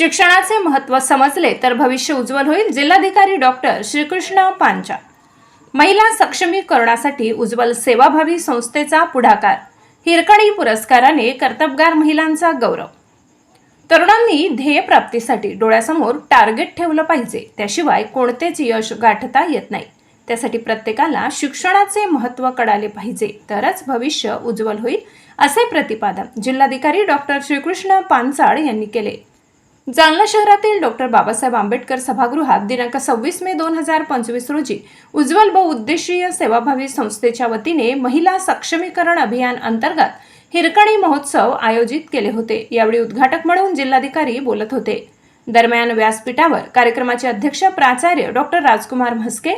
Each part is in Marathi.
शिक्षणाचे महत्त्व समजले तर भविष्य उज्ज्वल होईल जिल्हाधिकारी डॉक्टर श्रीकृष्ण पांचा. महिला सक्षमीकरणासाठी उज्ज्वल सेवाभावी संस्थेचा पुढाकार. हिरकणी पुरस्काराने कर्तबगार महिलांचा गौरव. तरुणांनी ध्येय प्राप्तीसाठी डोळ्यासमोर टार्गेट ठेवलं पाहिजे त्याशिवाय कोणतेच यश गाठता येत नाही. त्यासाठी प्रत्येकाला शिक्षणाचे महत्त्व कळाले पाहिजे तरच भविष्य उज्ज्वल होईल असे प्रतिपादन जिल्हाधिकारी डॉक्टर श्रीकृष्ण पानसाळ यांनी केले. जालना शहरातील डॉक्टर बाबासाहेब आंबेडकर सभागृहात दिनांक सव्वीस मे दोन हजार पंचवीस रोजी उज्ज्वल बहुउद्देशीय सेवाभावी संस्थेच्या वतीने महिला सक्षमीकरण अभियान अंतर्गत हिरकणी महोत्सव आयोजित केले होते. यावेळी उद्घाटक म्हणून जिल्हाधिकारी बोलत होते. दरम्यान व्यासपीठावर कार्यक्रमाचे अध्यक्ष प्राचार्य डॉक्टर राजकुमार म्हस्के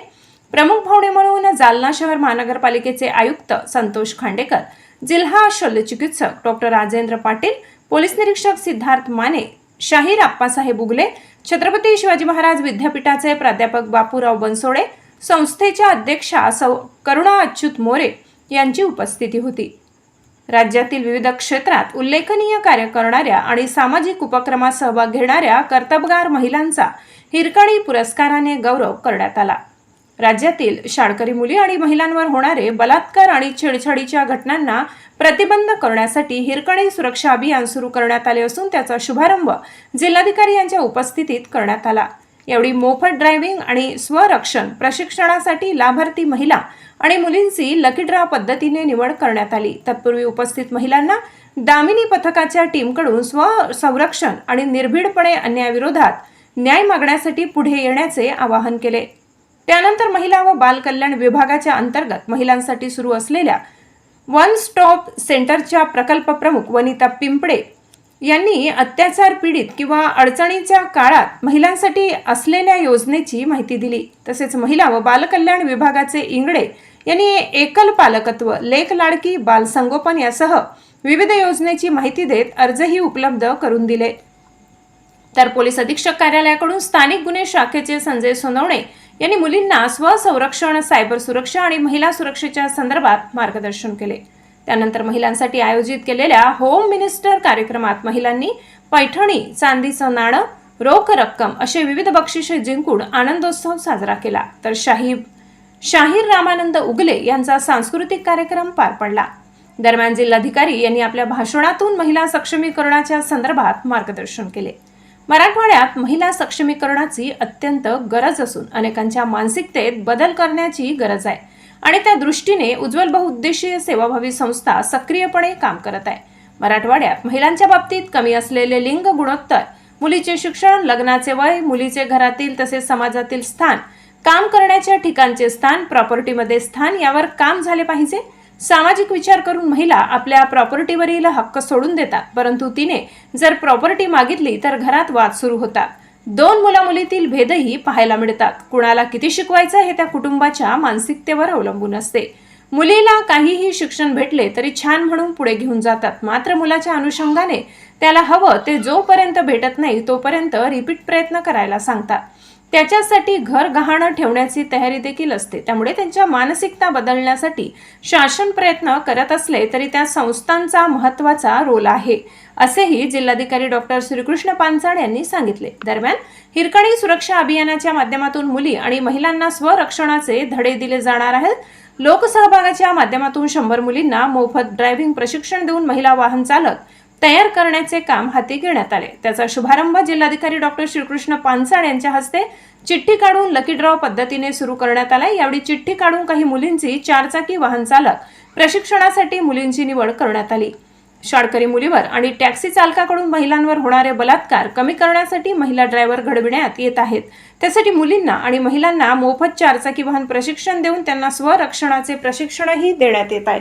प्रमुख पाहुणे म्हणून जालना शहर महानगरपालिकेचे आयुक्त संतोष खांडेकर जिल्हा शल्यचिकित्सक डॉक्टर राजेंद्र पाटील पोलीस निरीक्षक सिद्धार्थ माने शाहीर आप्पासाहेब उगले छत्रपती शिवाजी महाराज विद्यापीठाचे प्राध्यापक बापूराव बनसोडे संस्थेच्या अध्यक्षा सौ करुणा अच्युत मोरे यांची उपस्थिती होती. राज्यातील विविध क्षेत्रात उल्लेखनीय कार्य करणाऱ्या आणि सामाजिक उपक्रमात सहभाग घेणाऱ्या कर्तबगार महिलांचा हिरकणी पुरस्काराने गौरव करण्यात आला. राज्यातील शाळकरी मुली आणि महिलांवर होणारे बलात्कार आणि छेडछाडीच्या घटनांना प्रतिबंध करण्यासाठी हिरकणी सुरक्षा अभियान सुरू करण्यात आले असून त्याचा शुभारंभ जिल्हाधिकारी यांच्या उपस्थितीत करण्यात आला. यावेळी मोफत ड्रायव्हिंग आणि स्वरक्षण प्रशिक्षणासाठी लाभार्थी महिला आणि मुलींची लकी ड्रा पद्धतीने निवड करण्यात आली. तत्पूर्वी उपस्थित महिलांना दामिनी पथकाच्या टीमकडून स्व संरक्षण आणि निर्भीडपणे अन्यायाविरोधात न्याय मागण्यासाठी पुढे येण्याचे आवाहन केले. त्यानंतर महिला व बाल कल्याण विभागाच्या अंतर्गत महिलांसाठी सुरू असलेल्या वन स्टॉप सेंटरच्या प्रकल्प प्रमुख वनिता पिंपडे यांनी अत्याचार पीडित किंवा अडचणीच्या काळात महिलांसाठी असलेल्या योजनेची माहिती दिली. तसेच महिला व बालकल्याण विभागाचे इंगडे यांनी एकल पालकत्व लेख लाडकी बालसंगोपन यासह विविध योजनेची माहिती देत अर्जही उपलब्ध करून दिले. तर पोलीस अधीक्षक कार्यालयाकडून स्थानिक गुन्हे शाखेचे संजय सोनवणे यांनी मुलींना स्वसंरक्षण सायबर सुरक्षा आणि महिला सुरक्षेच्या संदर्भात मार्गदर्शन केले. त्यानंतर महिलांसाठी आयोजित केलेल्या होम मिनिस्टर कार्यक्रमात महिलांनी पैठणी चांदीचं नाणं रोख रक्कम असे विविध बक्षिसे जिंकून आनंदोत्सव साजरा केला. तर शाही शाहीर रामानंद उगले यांचा सांस्कृतिक कार्यक्रम पार पडला. दरम्यान जिल्हाधिकारी यांनी आपल्या भाषणातून महिला सक्षमीकरणाच्या संदर्भात मार्गदर्शन केले. मराठवाड्यात महिला सक्षमीकरणाची अत्यंत गरज असून अनेकांच्या मानसिकतेत बदल करण्याची गरज आहे आणि त्या दृष्टीने उज्ज्वल बहुउद्देशीय सेवाभावी संस्था सक्रियपणे काम करत आहे. मराठवाड्यात महिलांच्या बाबतीत कमी असलेले लिंग गुणोत्तर मुलीचे शिक्षण लग्नाचे वय मुलीचे घरातील तसेच समाजातील स्थान काम करण्याच्या ठिकाणचे स्थान प्रॉपर्टीमध्ये स्थान यावर काम झाले पाहिजे? सामाजिक विचार करून महिला आपल्या प्रॉपर्टीवरील हक्क सोडून देतात परंतु तिने जर प्रॉपर्टी मागितली तर घरात वाद सुरू होतात. दोन मुलामुलीतील भेदही पाहायला मिळतात. कुणाला किती शिकवायचं हे त्या कुटुंबाच्या मानसिकतेवर अवलंबून असते. मुलीला काहीही शिक्षण भेटले तरी छान म्हणून पुढे घेऊन जातात. मात्र मुलाच्या अनुषंगाने त्याला हवं ते जोपर्यंत भेटत नाही तोपर्यंत रिपीट प्रयत्न करायला सांगतात. त्याच्यासाठी घर गहाणं ठेवण्याची तयारी देखील असते. त्यामुळे त्यांच्या मानसिकता बदलण्यासाठी शासन प्रयत्न करत असले तरी त्या संस्थांचा महत्त्वाचा रोल आहे असेही जिल्हाधिकारी डॉक्टर श्रीकृष्ण पानसाड यांनी सांगितले. दरम्यान हिरकणी सुरक्षा अभियानाच्या माध्यमातून मुली आणि महिलांना स्वरक्षणाचे धडे दिले जाणार आहेत. लोकसहभागाच्या माध्यमातून शंभर मुलींना मोफत ड्रायव्हिंग प्रशिक्षण देऊन महिला वाहन चालक तयार करण्याचे काम हाती घेण्यात आले. त्याचा शुभारंभ जिल्हाधिकारी डॉक्टर श्रीकृष्ण पानसाड यांच्या हस्ते चिठ्ठी काढून लकी ड्रॉ पद्धतीने सुरू करण्यात आला यावेळी चिठ्ठी काढून काही मुलींची चारचाकी वाहन चालक प्रशिक्षणासाठी मुलींची निवड करण्यात आली. शाळकरी मुलीवर आणि टॅक्सी चालकाकडून महिलांवर होणारे बलात्कार कमी करण्यासाठी महिला ड्रायव्हर घडविण्यात येत आहेत. त्यासाठी मुलींना आणि महिलांना मोफत चारचाकी वाहन प्रशिक्षण देऊन त्यांना स्वरक्षणाचे प्रशिक्षणही देण्यात येत आहे.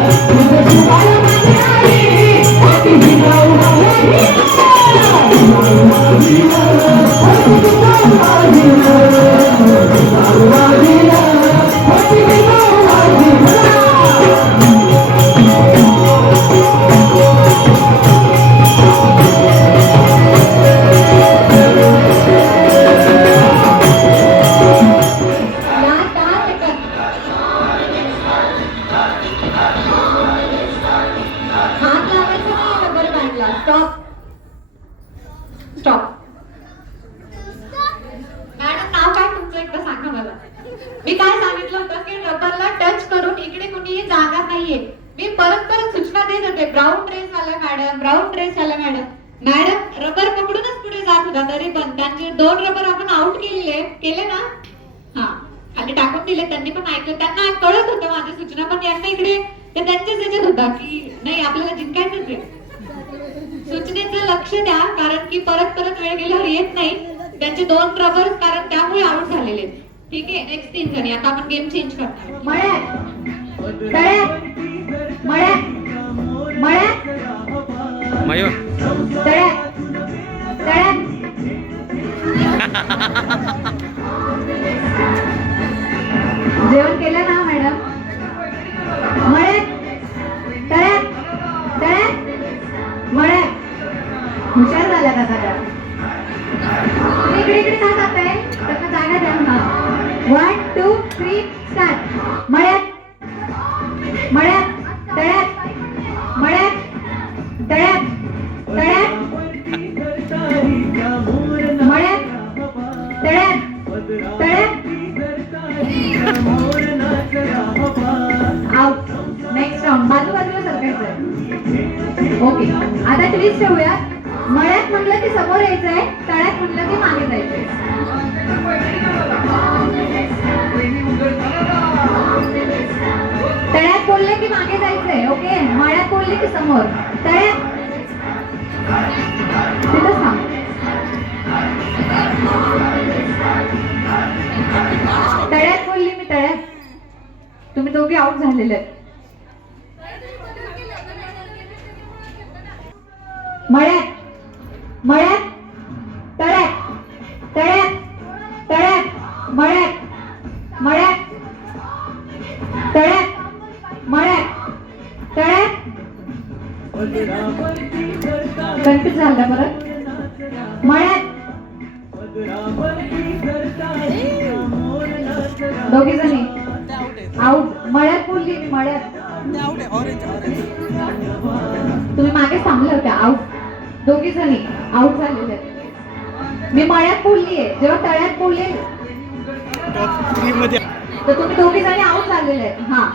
brown dress झाला मॅडम मॅडम रबर पकडूनच पुढे जात होता तरी पण त्यांचे दोन रबर आपण आउट केलेले केले ना? हा. खाली टाकून दिले त्यांनी पण ऐकलं. त्यांना कळत होतं माझी सूचना पण यांना इकडे ते त्यांच्याच याच्यात होता की नाही आपल्याला जिंकायचंच आहे. सूचनेचं लक्ष द्या कारण की परत परत वेळ गेल्यावर येत नाही. त्यांचे दोन रबर कारण त्यामुळे आउट झालेले आहेत. ठीक आहे नेक्स्ट तीन जणी. आता आपण गेम चेंज करणार. मळ्या मळ्या मळ्या Mayo. मयूर. जेवण केलं ना मॅडम? मळ्यात. तळ्यात. तळ्यात. मळ्यात. हुशार झाला का सगळ्या इकडे इकडे का जाताय त्यांना जागा द्या ना. वन टू थ्री स्टार्ट मळ्यात. मळ्यात. तळ्यात. तळ्यात तळ्यात. मळ्यात तळ्यात तळ्यात. आउट नेक्स्ट राऊंड बाजू बाजूला सरकायचं. ओके आता ट्विस्ट ठेवूया. मळ्यात म्हटलं की समोर यायचंय तळ्यात म्हटलं की मागे जायचंय. तळ्यात बोलले की मागे जायचंय ओके मळ्यात बोलले की समोर. तळ्यात तिथं सांग. तळ्यात बोलली मी तळ्यात. तुम्ही दोघे आउट झालेले मळ्यात. मळ्यात. कन्फ्युज झाला परत मळ्यात. दोघी जणी. आऊट मळ्यात बोलली मी मळ्यात. तुम्ही मागे थांबले होत्या आऊट दोघी जणी आऊट झालेले. आहेत. मी मळ्यात बोललीये जेव्हा तळ्यात बोलले. तर तुम्ही दोघी जणी आऊट झालेले आहेत. हा.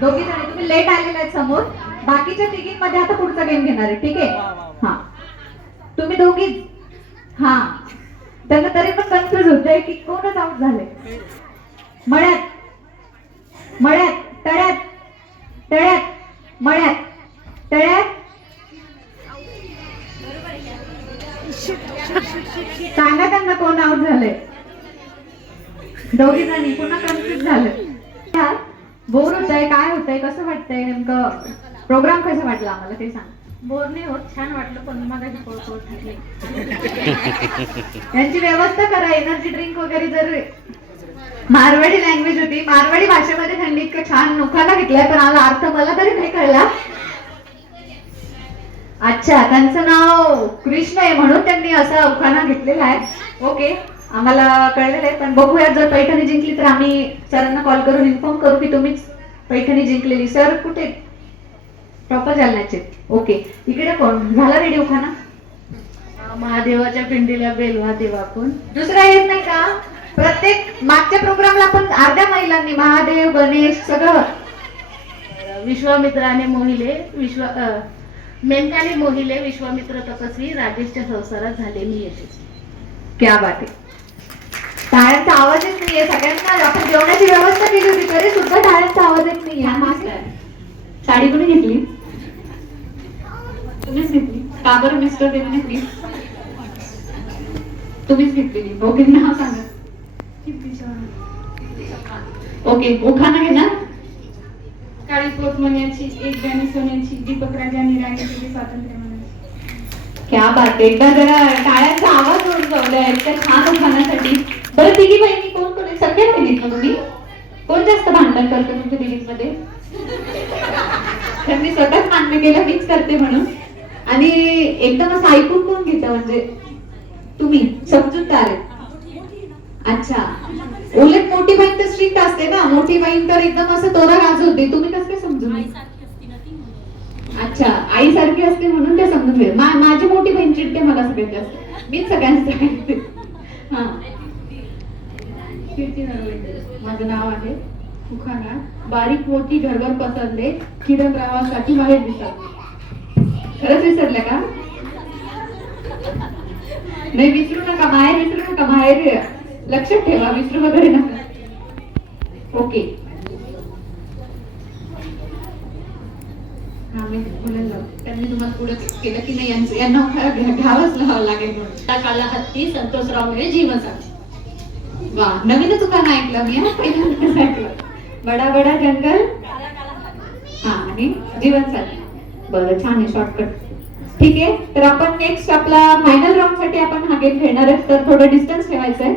दोघी जणी तुम्ही लेट आलेले आहेत समोर. बाकीच्या तिघींमध्ये आता पुढचा गेम घेणार आहे ठीक आहे? हा. तुम्ही दोघी हा. त्यांना तरी पण कन्फ्युज होतंय की कोणच आऊट झाले मळ्यात. मळ्यात. तळ्यात. तळ्यात. मळ्यात. तळ्यात. सांगा त्यांना कोण आऊट झाले दोघी जणी. पुन्हा कन्फ्युज झाले. बोर होत आहे काय होत आहे कसं वाटतंय नेमकं? प्रोग्राम कसं वाटला आम्हाला ते सांग. बोर नाही होत छान वाटलं पण मग पोट थकले यांची व्यवस्था करा एनर्जी ड्रिंक वगैरे जर मारवाडी लँग्वेज होती मारवाडी भाषेमध्ये त्यांनी इतकं छान नोखाना घेतलाय पण आज अर्थ मला तरी नाही कळला. अच्छा त्यांचं नाव कृष्ण आहे म्हणून त्यांनी असा उखाणा घेतलेला आहे. ओके आम्हाला कळलेलं आहे पण बघूया जर पैठणी जिंकली तर आम्ही सरांना कॉल करून इन्फॉर्म करू की तुम्हीच पैठणी जिंकलेली. सर कुठे? प्रॉपर जालन्याचे ओके इकडे कोण? झाला रेडी उखाणा महादेवाच्या पिंडीला बेलवा देवा आपण. दुसरा येत नाही का? प्रत्येक मागच्या प्रोग्रामला आपण अर्ध्या महिलांनी महादेव गणेश सगळं. विश्वामित्राने मोहिले विश्व मेनकाने मोहिले विश्वामित्र तपस्वी राजेशच्या संसारात झाले मी यशस्वी क्या बात आहे. टाळ्यांचा आवाज येत नाहीये. सगळ्यांना आपण जेवणाची व्यवस्था केली होती तरी सुद्धा टाळ्यांचा आवाज येत नाहीये. साडी कोणी घेतली? तुम्हीच घेतली. का बरं मिस्टर देवी घेतली तुम्हीच घेतलेली. ओके नाव सांगा. ओके उखाणा घेणार काळी पोत मण्याची एक गाणी सोन्याची दीपक राजांनी राणी स्वातंत्र्य म्हणायची क्या बात एकदा जरा टाळ्यांचा आवाज म्हणून जाऊया इतक्या छान उखाण्यासाठी बरं तिघी बहिणी कोण कोण? सगळ्या बहिणीत ना तुम्ही? कोण जास्त भांडण करते तुमच्या तिघींमध्ये? त्यांनी स्वतःच मान्य केलं मीच करते म्हणून. आणि एकदम असं ऐकून कोण घेत म्हणजे तुम्ही समजूतदार आहे अच्छा. उलट मोठी बहीण तर स्ट्रिक्ट असते ना. मोठी बहीण तर एकदम असं तोरा गाजवते तुम्ही कसं काय समजून अच्छा. आई सारखी असते म्हणून ते समजून घे मा- माझी मोठी बहीण चिडते मला सगळ्यात जास्त. मीच सगळ्यांचं हा. माझं नाव आहे सुखाना बारीक मोठी घरभर पसरले. किरणरावासाठी बाहेर दिसतात. खरंच विसरलं का? नाही विसरू नका बाहेर विसरू नका बाहेर लक्षात ठेवा विसरू वगैरे नका. ओके. हा. त्यांनी तुम्हाला पुढे केलं की नाही यांचं यांना घ्यावंच लावावं लागेल म्हणून. काला हत्ती संतोषराव मिळे जीवनसाथी वा नवीनच उखाणं ऐकलं मी पहिल्यांदाच ऐकलं. बडा बडा जंगल. हा आणि जीवनसाथी बरं छान आहे शॉर्टकट ठीक आहे तर आपण नेक्स्ट आपला फायनल राऊंडसाठी आपण हा गेम खेळणार आहे तर थोडं डिस्टन्स ठेवायचं आहे.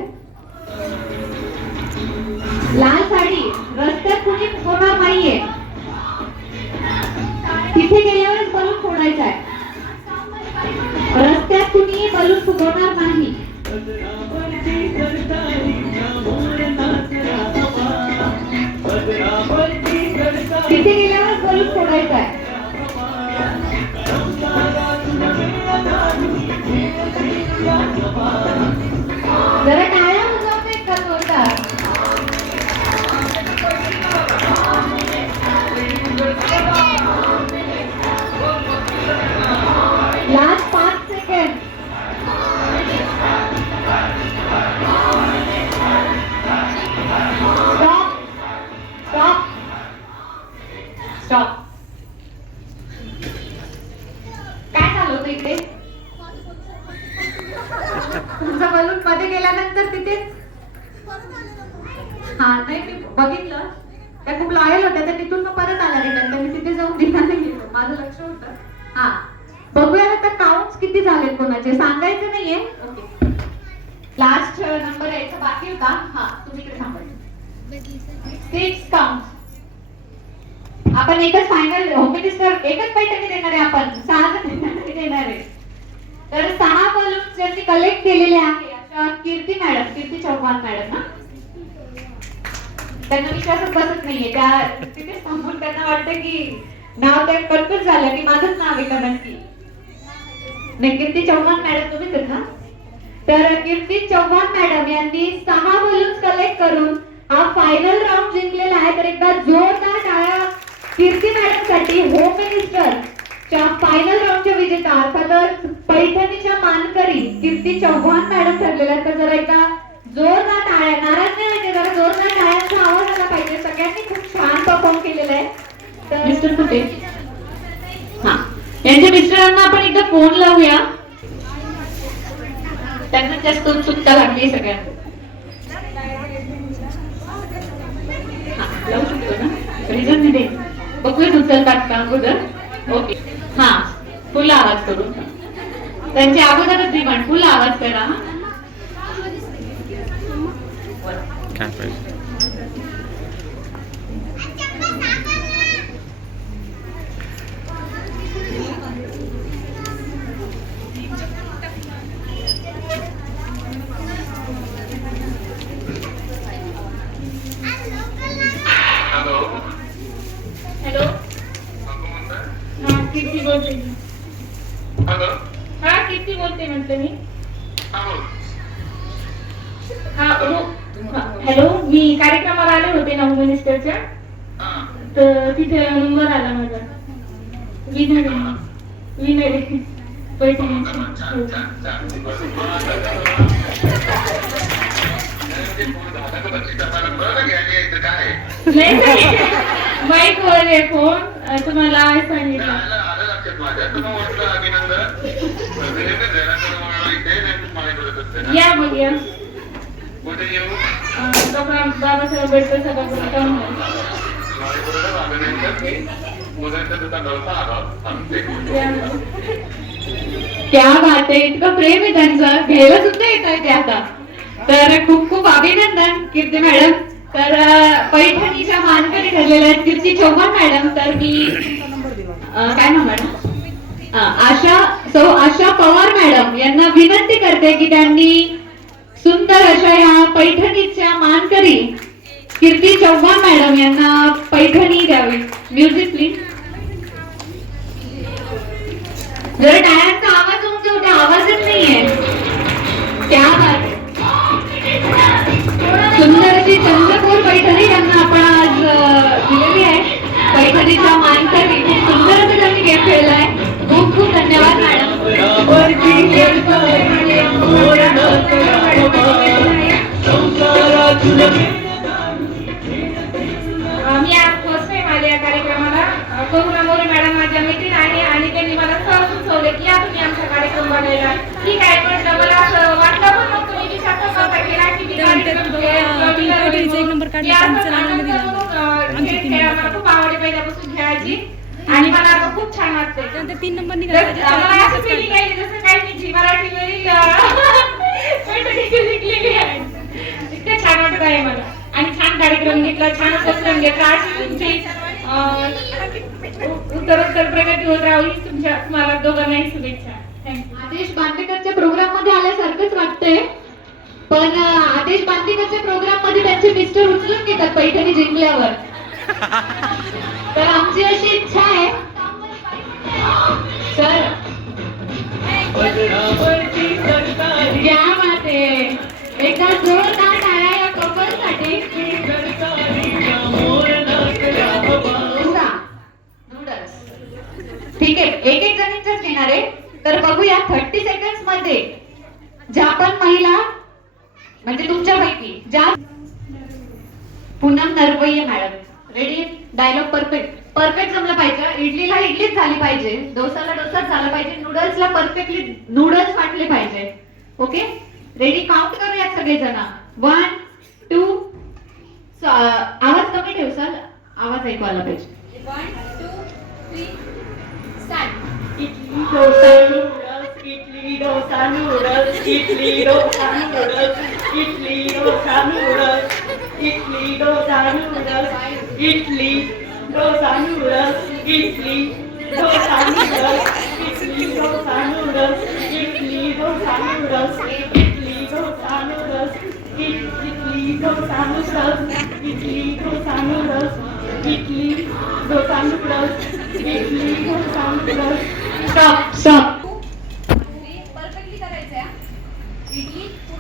लाल साडी रस्त्यात कुणी होणार नाहीये. तिथे गेल्यावरच बलून फोडायचा आहे. रस्त्यात कुणी बलून फुगवणार नाही. तिथे गेल्यावर बलून फोडायचा आहे. जरा टाळ्या सिक्स काउंट आपण एकच फायनल होम मिनिस्टर एकच पैठणी देणार आहे आपण सहा जण देणार आहे तर सहा बलून ज्यांनी कलेक्ट केलेले आहे अशा कीर्ती मॅडम कीर्ती चौहान मॅडम ना त्यांना विश्वासच बसत नाहीये. त्या तिथे थांबून त्यांना वाटतं की नाव त्या कन्फ्युज झालं की माझंच नाव आहे का नक्की. नाही कीर्ती चौहान मॅडम तुम्हीच आहेत ना तर कीर्ती चव्हाण मॅडम यांनी सहा बलून्स कलेक्ट करून हा फायनल राऊंड जिंकलेला आहे तर एकदा जोरदार टाळ्या कीर्ती मॅडमसाठी होम मिनिस्टर च्या फायनल राऊंडच्या विजेता अर्थातच पैठणीच्या मानकरी कीर्ती चव्हाण मॅडम ठरलेल्या तर जरा एकदा जोरदार टाळ्या नाराज नाही म्हणजे जरा जोरदार टाळ्यांचा आवाज आला पाहिजे. सगळ्यांनी खूप छान परफॉर्म केलेला आहे. तर मिस्टर कुठे हा. यांच्या मिस्टरांना आपण एकदा फोन लावूया. त्यांना जास्त उत्सुकता लागली सगळ्यांना हा, लावू शकतो ना? रिझनमध्ये बघूया उचलतात का अगोदर. ओके हा फुल आवाज करून त्यांच्या अगोदरच डिमांड फुल आवाज करा हा. हॅलो. हा कीर्ती बोलते मी? हा कीर्ती बोलते म्हटलं मी? हा हॅलो. मी कार्यक्रमाला आले होते ना होम मिनिस्टरच्या तर तिथे नंबर आला माझा. विनर. विनर. पैठणीची. नाही नाही. माईक वर आहे फोन तुम्हाला सांगितलं. या मग या. अं, डॉक्टर बाबासाहेब आंबेडकर सभागृह टाउन हॉल. या मग. क्या बात आहे इतकं प्रेम आहे त्यांचं. घ्यायला सुद्धा येत आहे ते आता. तर खूप खूप अभिनंदन कीर्ती मॅडम. तर पैठणीच्या मानकरी ठरलेल्या आहेत कीर्ती चव्हाण मॅडम. तर मी काय ना मॅडम? आशा सौ आशा पवार मॅडम यांना विनंती करते की त्यांनी सुंदर अशा या पैठणीच्या मानकरी कीर्ती चव्हाण मॅडम यांना पैठणी द्यावी. म्युझिक प्लीज जर टाळ्यांचा आवाज होऊन जाऊ आवाजच नाहीये. त्या बात सुंदर चंद्रपूर पैठणी यांना आपण आज दिलेली आहे. पैठणीचा खूप सुंदर असं त्यांनी गेम खेळला आहे. खूप खूप धन्यवाद मॅडम. करुणा मोरे मॅडम माझ्या मिटिंग आहे आणि त्यांनी मला सहज सुचवले की या तुम्ही आमचा कार्यक्रम बनवला. ठीक आहे पण मला ते म्हणतात की बाबा तुम्ही पोटरीचा तीन नंबर खूप आवडे पहिल्यापासून खेळायची आणि मला आता खूप छान वाटते त्यानंतर तीन नंबर निघाला. छान वाटत आहे मला. आणि छान कार्यक्रम घेतला छान उपक्रम घेतला. आज तुमची उत्तर उत्तर प्रगती होत राहू तुमच्या मला दोघांनाही शुभेच्छा. आदेश बांदेकरच्या प्रोग्राममध्ये आल्यासारखंच वाटतंय. पण आदेश बांदेकरच्या प्रोग्राममध्ये त्यांचे मिस्टर उचलून घेतात पैठणी जिंकल्यावर. तर आमची अशी इच्छा आहे. सर क्या माते एका जोरदार टाळ्या या कपलसाठी ठीक आहे एक एक जणींचाच घेणार आहे. तर बघूया थर्टी सेकंडमध्ये ज्या पण महिला म्हणजे तुमच्यापैकी ज्या Poonam Narwaiye madam. Ready dialogue perfect perfect जमलं पाहिजे. इडलीला इडलीच झाली पाहिजे. डोसाला डोसाच झाला पाहिजे. नूडल्सला परफेक्टली नूडल्स वाटले पाहिजे. ओके रेडी काउंट करूयात सगळेजण. वन टू आवाज कमी ठेव सर आवाज ऐकू आला पाहिजे. Idli dosa noodles idli dosa idli idli dosa noodles idli dosa noodles idli dosa noodles idli dosa noodles idli dosa noodles idli dosa noodles idli dosa noodles idli dosa noodles idli dosa noodles idli dosa noodles idli dosa noodles idli dosa noodles idli dosa noodles stop stop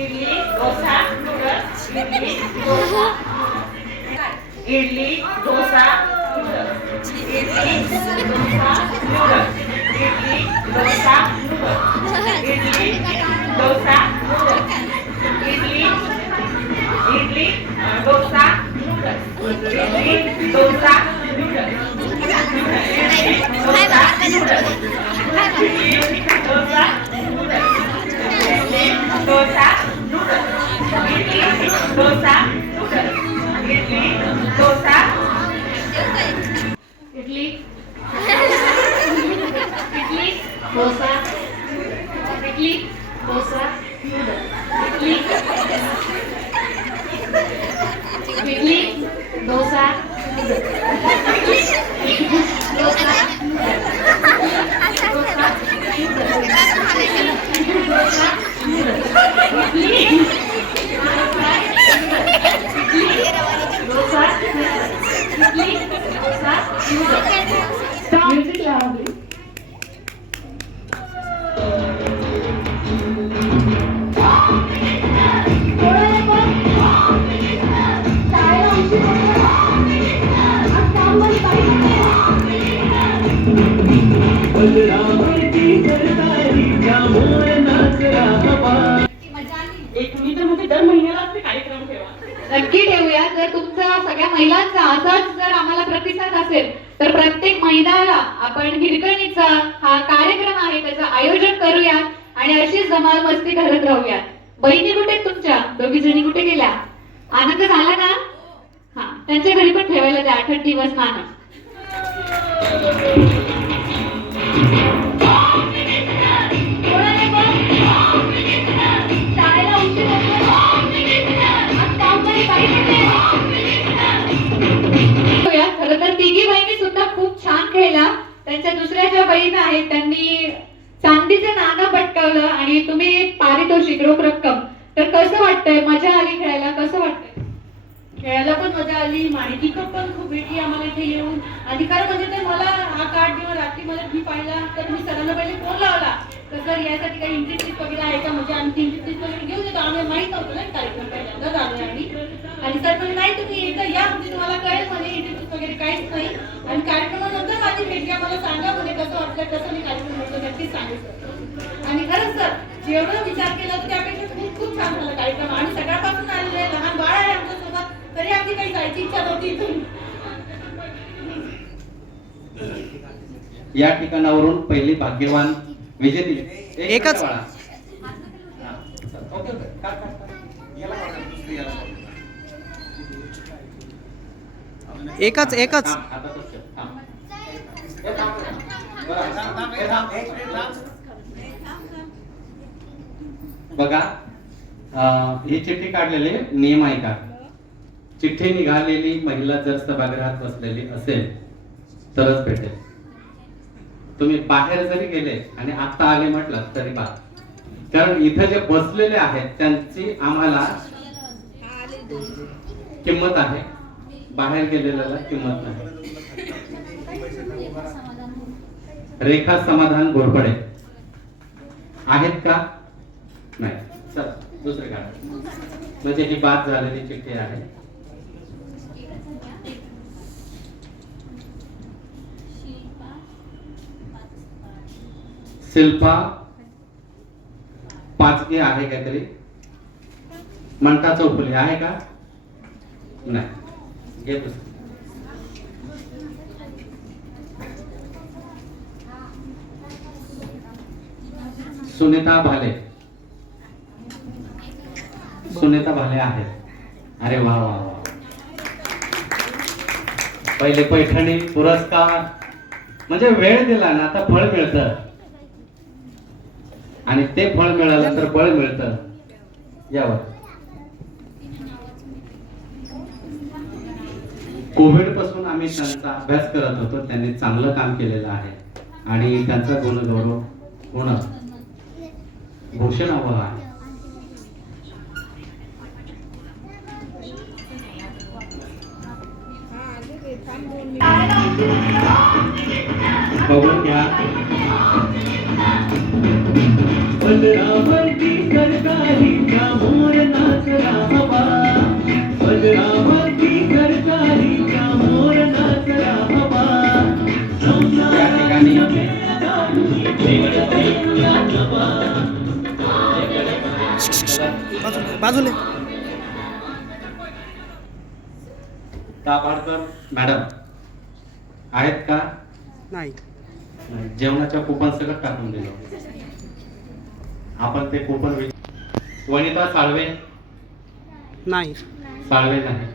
idli dosa noodles idli dosa noodles idli dosa idli dosa noodles idli dosa noodles idli dosa noodles idli dosa noodles idli idli dosa noodles idli dosa noodles idli dosa noodles Rosa. आपण हिरकणीचा हा कार्यक्रम आहे त्याचं आयोजन करूया आणि अशीच धमाल मस्ती करत राहूया बहिणी कुठे तुमच्या? दोघी जणी कुठे गेल्या? आनंद झाला ना? हा त्यांच्या घरी पण ठेवायला द्या आठ दिवस मान. खर तर तिघी बहिणी सुद्धा खूप छान खेळल्या त्यांच्या दुसऱ्या ज्या बहीण आहेत त्यांनी चांदीचं नाणं पटकावलं आणि तुम्ही पारितोषिक रोख रक्कम. तर कसं वाटतंय? मजा आली खेळायला? कसं वाटतंय? खेळायला पण मजा आली. माहिती पण खूप भेटली आम्हाला इथे येऊन. आणि खरं म्हणजे ते मला हा कार्ड जेव्हा रात्री मला मी पाहिला तर मी सरांना पहिले फोन लावला. तर सर यासाठी काही एंट्री वगैरे आहे का? म्हणजे आम्ही एंट्री वगैरे घेऊन येतो. आम्ही माहीत नव्हतं ना कार्यक्रम पहिल्यांदाच आलो आम्ही. आणि सर म्हणजे नाही तुम्ही एकदा या म्हणजे तुम्हाला कळेल म्हणे एंट्री वगैरे काहीच नाही. आणि कार्यक्रमानंतर माझी भेट मला सांगा म्हणजे कसं वाटलं कसं मी कार्यक्रम म्हटलं नक्कीच सांगू आणि खरंच सर जेवढं विचार केला तर त्यापेक्षा खूप खूप छान झाला कार्यक्रम. आम्ही सकाळपासून आलेले आहे. लहान बाळ आहे आमच्यासोबत तरी आमची काही जायची इच्छा नव्हती इथून. या ठिकाणावरून पहिली भाग्यवान एकच. एकच एकच. बघा ही चिठ्ठी काढलेली नियम आहे का? चिठ्ठी निघालेली महिला जर सभागृहात बसलेली असेल तरच भेटेल. तुम्ही बाहेर जरी गेले आणि आता आले म्हटलं तरी बा कारण इथं जे बसलेले आहेत त्यांची आम्हाला किंमत आहे. बाहेर गेलेल्याला किंमत नाही. रेखा समाधान घोरपडे. आहेत का? नाही. चल दुसरे काढ. म्हणजे ही बाद झालेली चिठ्ठी आहे. शिल्पा पाचके आहे काहीतरी. मंटा चौफुले आहे का? नाही. घे सुनीता भाले. सुनीता भाले आहे. अरे वा वा वा. पहिले पैठणी पुरस्कार. म्हणजे वेळ दिला ना आता फळ मिळतं. आणि ते फळ मिळालं तर बळ मिळतं. यावर. कोविडपासून आम्ही त्यांचा अभ्यास करत होतो. त्यांनी चांगलं काम केलेलं आहे. आणि त्यांचा गुणगौरव होणं भूषणावं आहे. बघून बलरामती करताली मोर नाचला हवा बलरामती करताली मोर नाचला हवा बाजूले. दाभाडकर मॅडम आहेत का? नाही नाही. जेवणाच्या कुपन सगळं टाकून दिलं. आपण ते कुपन वनिता साळवे? नाही. साळवे नाही.